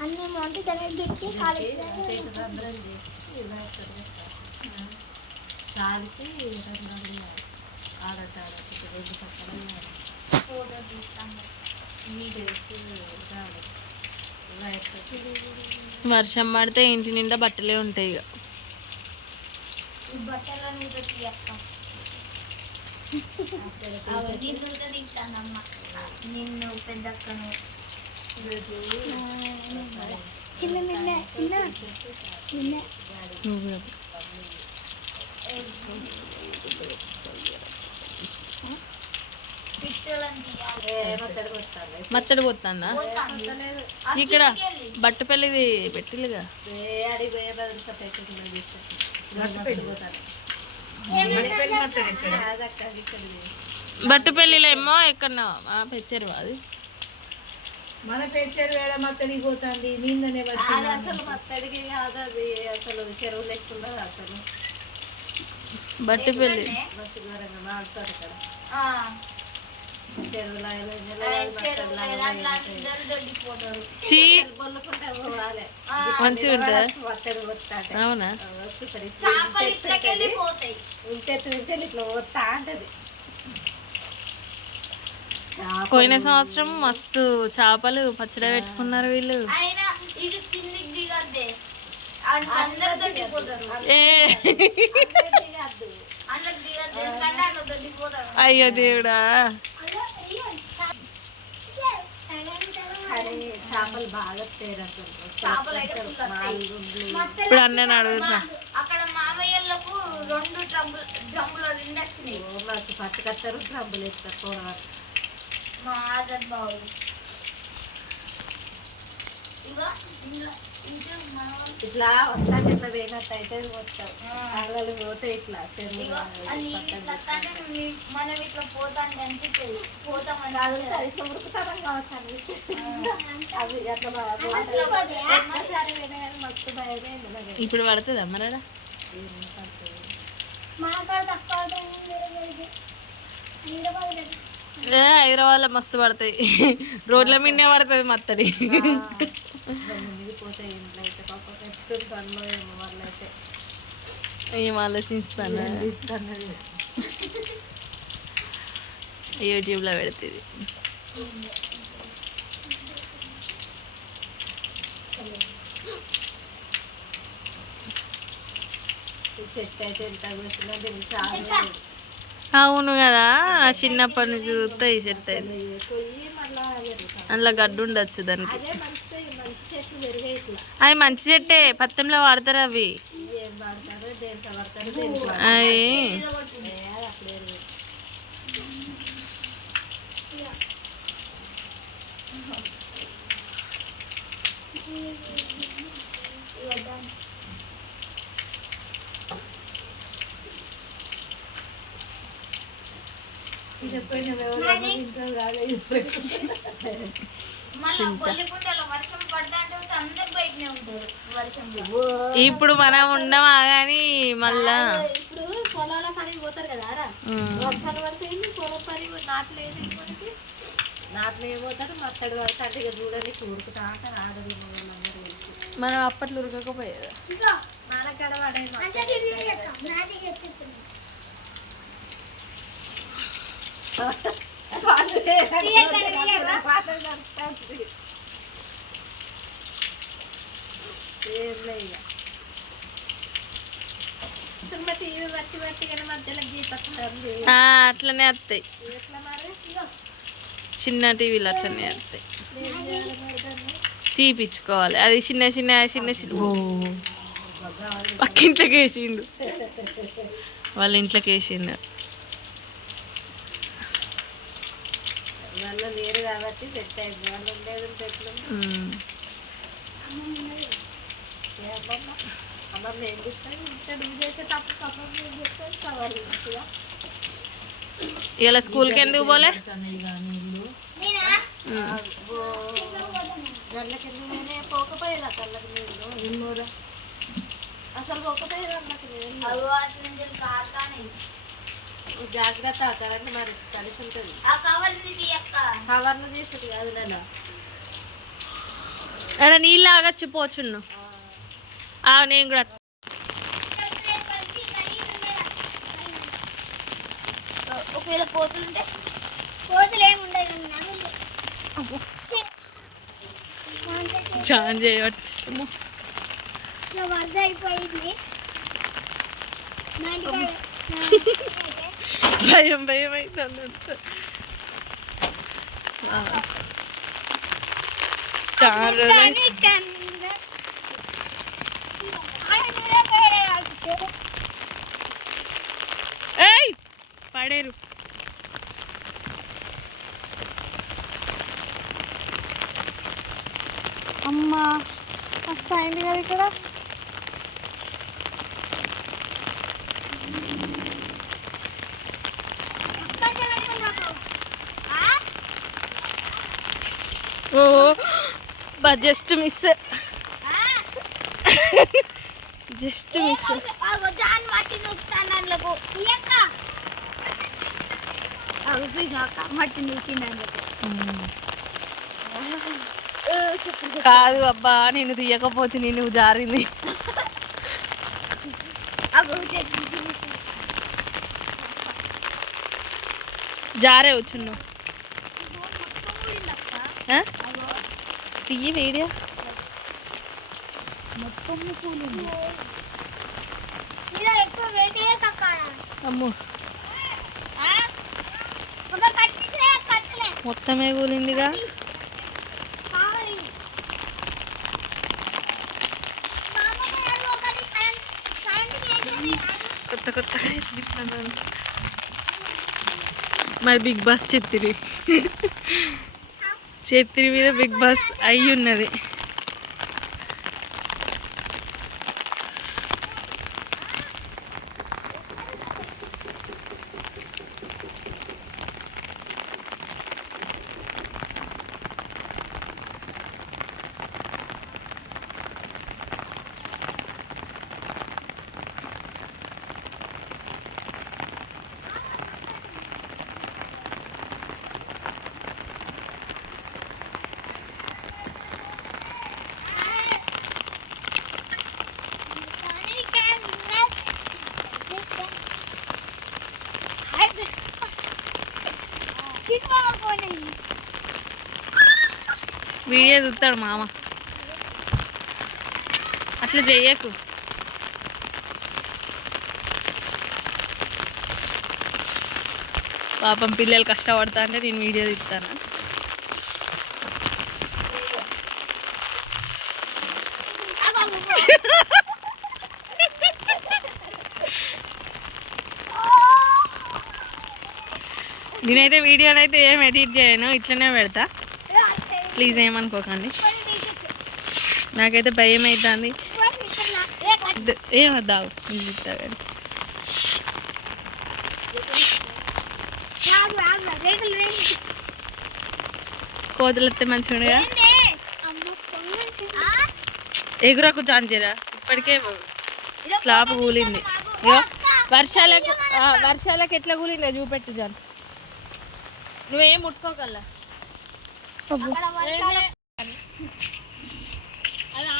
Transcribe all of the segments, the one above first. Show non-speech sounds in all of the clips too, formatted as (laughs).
అన్ని మొంటి కనెక్ట్ పెట్టి కాలికి రెండు ఆడట ఆడట రెండు పక్కన ఫోటో వర్షం పడితే ఇంటి నిండా బట్టలే ఉంటాయి ఇక. తీస్తాం నిన్ను పెద్దక్కను చిన్న నిన్న చిన్న నిన్న పిచ్చోళ్ళని తీయాలి ఏమంటారు కొట్టాలి మత్తడి పోతుందా ఇక్కడ బట్టపల్లిది పెట్టిలుగా ఏ అడిగి పోయే బదులు పెట్టకుండా తీసుకొచ్చి పెట్టిపోతాను అదక్క ఇక్కడ బట్టపల్లిలో ఏమో ఎక్కడో పెంచారు అది? మన పెంచారు వేళ మత్తడికి పోతుంది నిన్ననే వచ్చి అది అసలు మత్తడికి కాదు అది అసలు చెరువు లేకుండా అసలు బట్టపల్లి. మస్తు మంచిగా ఉంటుందా అవునా? ఉంటే ఇట్లా అంటది పోయిన సంవత్సరం మస్తు చేపలు పచ్చడి పెట్టుకున్నారు వీళ్ళు. అయ్యో దేవుడా. చేపలు బాగా తేరు అసలు. చేపలు అయితే full వస్తాయి. ఇప్పుడు అన్నీ అడుగుతా అక్కడ మామయ్యలకు రెండు డ్రమ్ములు డ్రమ్ములు రెండు వచ్చినాయి. మాకు పట్టు కట్టరు డ్రమ్ములు ఎత్తారు పోవాలి మా ఆదర్ బాబు ఇగో ఇందులో. ఇట్లా వస్తాను ఇట్లా పోయినట్టు అయితే పోతాం. అలలు పోతే ఇట్లా మనం ఇట్లా పోతాం ఇట్లా కావచ్చు. అవి అట్లా. ఇప్పుడు పడుతుందా హైదరాబాద్లో మస్తు పడతాయి. రోడ్ల మీదే పడుతుంది మత్తడి మునిగిపోతే ఇంట్లో అయితే పాపం ఎప్పుడు పనులు ఏమో వాళ్ళు అయితే ఏం ఆలోచిస్తాను యూట్యూబ్లో పెడుతుంది. చెట్టు అవును కదా చిన్నప్పటి నుంచి చూస్తే ఈ పెరుగుతాం అందులో గడ్డు ఉండొచ్చు దానికి. అవి మంచి చెట్టే పత్తంలో వాడతారు అవి. అవి. అది అప్పుడు పెరిగే మళ్ళీ కొల్లిపుంటలో వర్షం ఇప్పుడు మనం ఉండమా కానీ మళ్ళా ఇప్పుడు పొలాల పనికి పోతారు కదా. వర్షాలు పడితే పొలం పని నాట్లు మత్తడి పడితే అంటే ఇక చూడండి చూడుకుతా అంటే ఆడది మగవాళ్ళందరూ కలిసి. మనం అప్పట్లో ఉరకకపోయేది. మనకాడ (laughs) అట్లనే వస్తాయి చిన్న టీవీలు అట్లనే వస్తాయి? తీపిచ్చుకోవాలి. అది చిన్న చిన్న చిన్న చిన్న. ఓ. పక్కింట్లోకి వేసిండు వాళ్ళ ఇంట్లోకి వేసిండు వాళ్ళ లేరు కాబట్టి సెట్ అయింది. వాళ్ళు ఉండేది చెట్లు. అమ్మమ్మ ఏం చెప్తాను ఇంత నువ్వు చేసే తప్పు అమ్మమ్మ ఏం చెప్తాను సవాళ్ళు ఇస్తుగా ఇలా స్కూల్కి ఎందుకు పోలే? అసలు పోకపోయేది అన్నకి జాగ్రత్త కరెంట్ మరి కలిసి ఉంటుంది. ఆ కవర్ తీయక్క కవర్లు తీసుకుంది కాదు నేను ఆడ నీళ్ళు ఆగచ్చు ఆ, నేను కూడా ఒకవేళ కోతులుంటే కోతులు ఏమి చేయబట్టి వరద అయిపోయింది. మా ఇంటికాడ భయం భయం అవుతుంది అంత. ఆ. చాలా రోజులు కానీ కింద. ఆయన కూడా వేరే వాళ్ళు. ఏయ్ పడేరు అమ్మా మస్తు అయింది కదా ఇక్కడ కొంచెం పెట్టుకుని రాకు. ఆ? ఓ బా జస్ట్ మిస్? జస్ట్ మిస్ కాదు అబ్బా నేను తీయకపోతే నేను జారింది. జారే వచ్చును తీయి వీడియో ఇలా ఎక్కువ వేటే కక్కాడ అమ్మో ఒక కట్టిసే కట్టలే మొత్తమే కూలిందిగా కావాలి మా అమ్మమ్మ ఏదో ఒకటి సాయం- సాయంత్రం వేసేది. కొత్త కొత్తగా ఎత్తిస్తున్నాను మరి బిగ్ బాస్ చెత్తిరి చేతి మీద బిగ్ బాస్ అయి ఉన్నది కానీ కానీ చిట్టుబాబు ఫోన్ అయింది వీడియో చూస్తాడు మామ. అట్లా చెయ్యకు పాపం పిల్లలు కష్టపడతా అంటే నేను వీడియో తీస్తాను? నేనైతే వీడియోనైతే ఏం ఎడిట్ చేయను ఇట్లనే పెడతా. ప్లీజ్ ఏమనుకోకండి. నాకైతే భయం అవుతుంది ఏమద్దావు కోతులు వస్తే మంచిగా ఎగురకు చాంచరా ఇప్పటికే స్లాబ్ కూలింది. వర్షాలకు వర్షాలకు ఎట్లా కూలిందో చూపెట్టు జాన్. నువ్వేం ముట్టుకోగల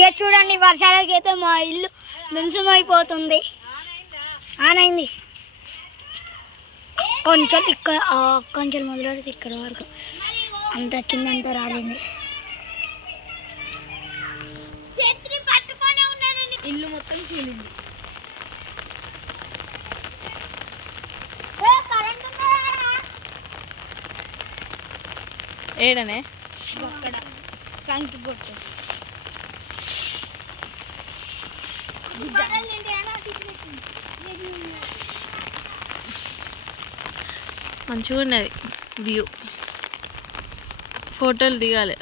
ఇక చూడండి వర్షాలకి అయితే మా ఇల్లు దుంసుమైపోతుంది ఆనైంది. కొంచెం ఇక్కడ కొంచెం మొదలెడితే ఇక్కడ వరకు. అంత కింద అంతా రాలింది. ఇల్లు మొత్తం కూలింది ఏడనే? కంకి మంచిగా ఉన్నది వ్యూ. ఫోటోలు దిగాలి.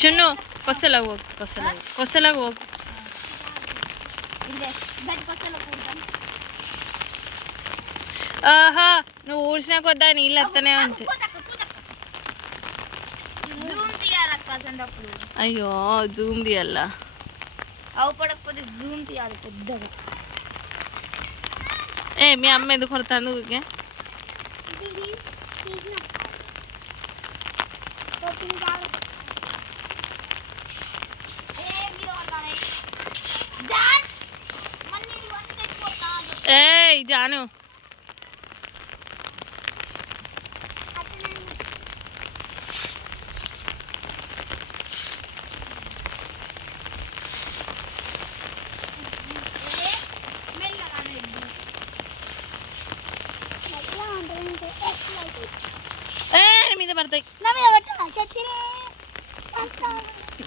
చిన్ను కొసలాగు కొసలాగు. కొసలాగు ఆహా నువ్వు ఊడ్చినా కొద్దా నీళ్ళు అత్తనే ఉంటాయి. అయ్యో జూమ్ తీయాలా? అవుపడకపోతే జూమ్ తీయాలి పెద్దగా. ఏ మీ అమ్మ ఎందుకు కొడతాను ఏ జాను.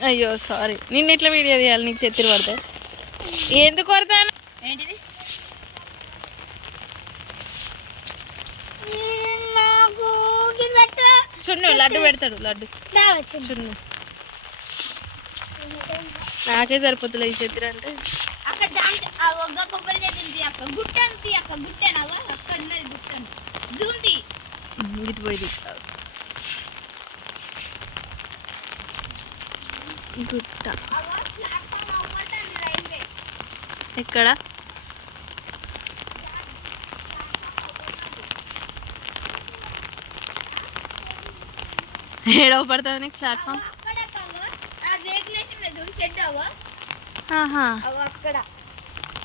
అయ్యో సారీ నిన్న ఎట్లా వీడియో తీయాలి? నీకు చెత్తిరి పడతాయి. ఎందుకు కొడతాను? ఏంటిది? చున్ను లడ్డు పెడతాడు లడ్డు. చున్ను. నాకే సరిపోతుంది ఈ చెత్తిరి అంటే. గుట్టను గుట్టను? అక్కడ ఉన్నది గుట్టను. జూమ్ తీ. ఇది పోయి తీస్తావు. గుట్ట. ఎక్కడ? ఏడవ పడుతుంది నీకు ప్లాట్ఫామ్?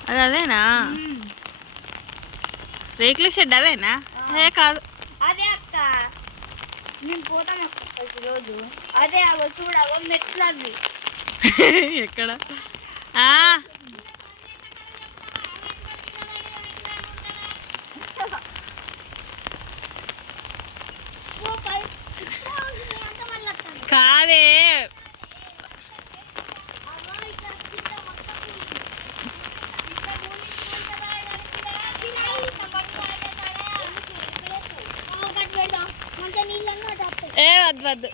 అది అదేనా రేకుల షెడ్ అదేనా ఏ కాదు. అదే నేను మేము పోతాం రోజు అదే అగో చూడు మెట్లు అవి. ఎక్కడ? వద్దు